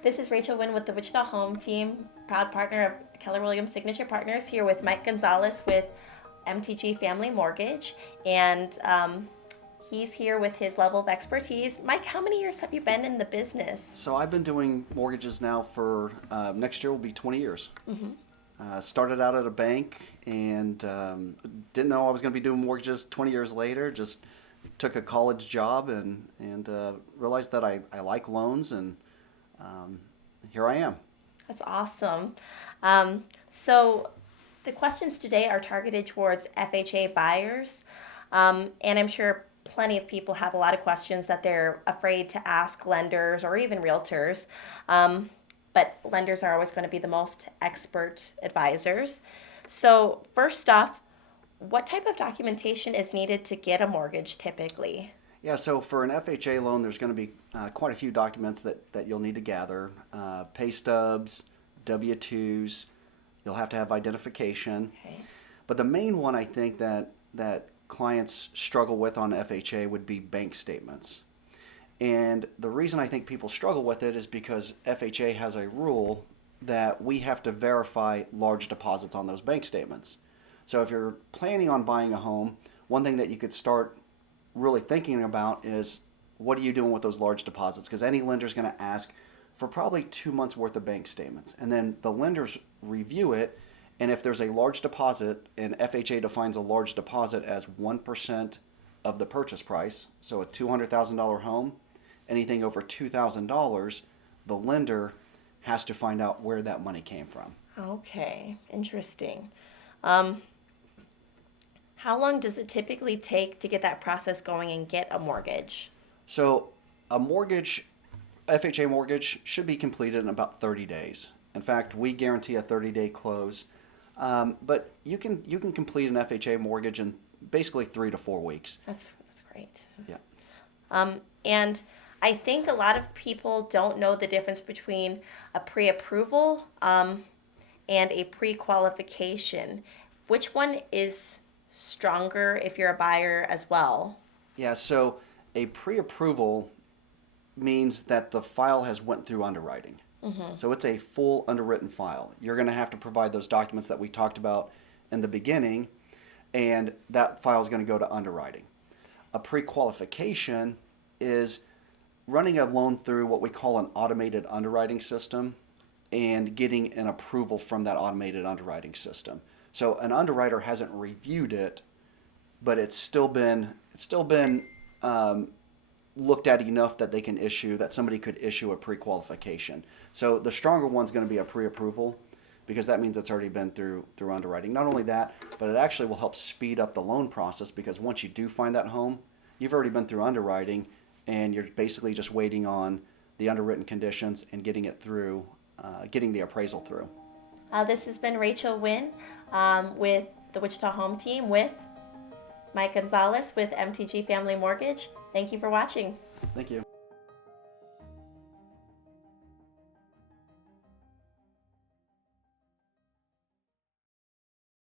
This is Rachel Nguyen with the Wichita Home Team, proud partner of Keller Williams Signature Partners, here with Mike Gonzales with MTG Family Mortgage, and he's here with his level of expertise. Mike, how many years have you been in the business? So I've been doing mortgages now for next year will be 20 years. Started out at a bank and didn't know I was going to be doing mortgages 20 years later. Just took a college job and realized that I like loans, and here I am. That's awesome. So the questions today are targeted towards FHA buyers, and I'm sure plenty of people have a lot of questions that they're afraid to ask lenders or even realtors. But lenders are always going to be the most expert advisors. So first off, what type of documentation is needed to get a mortgage typically? Yeah, so for an FHA loan, there's going to be quite a few documents that you'll need to gather. Pay stubs, W-2s, you'll have to have identification. Okay. But the main one I think that clients struggle with on FHA would be bank statements. And the reason I think people struggle with it is because FHA has a rule that we have to verify large deposits on those bank statements. So if you're planning on buying a home, one thing that you could start really thinking about is, what are you doing with those large deposits? Because any lender is going to ask for probably 2 months worth of bank statements. And then the lenders review it, and if there's a large deposit, and FHA defines a large deposit as 1% of the purchase price, so a $200,000 home, anything over $2,000, the lender has to find out where that money came from. Okay, interesting. How long does it typically take to get that process going and get a mortgage? So a mortgage, FHA mortgage, should be completed in about 30 days. In fact, we guarantee a 30-day close, but you can complete an FHA mortgage in basically 3 to 4 weeks. That's great. Yeah. And I think a lot of people don't know the difference between a pre-approval and a pre-qualification. Which one is stronger if you're a buyer as well? Yeah, so a pre-approval means that the file has went through underwriting. So it's a full underwritten file. You're going to have to provide those documents that we talked about in the beginning, and that file is going to go to underwriting. A pre-qualification is running a loan through what we call an automated underwriting system and getting an approval from that automated underwriting system. So an underwriter hasn't reviewed it, but it's still been looked at enough that that somebody could issue a pre-qualification. So the stronger one's going to be a pre-approval, because that means it's already been through underwriting. Not only that, but it actually will help speed up the loan process, because once you do find that home, you've already been through underwriting, and you're basically just waiting on the underwritten conditions and getting it through, getting the appraisal through. This has been Rachel Nguyen with the Wichita Home Team with Mike Gonzales with MTG Family Mortgage. Thank you for watching. Thank you.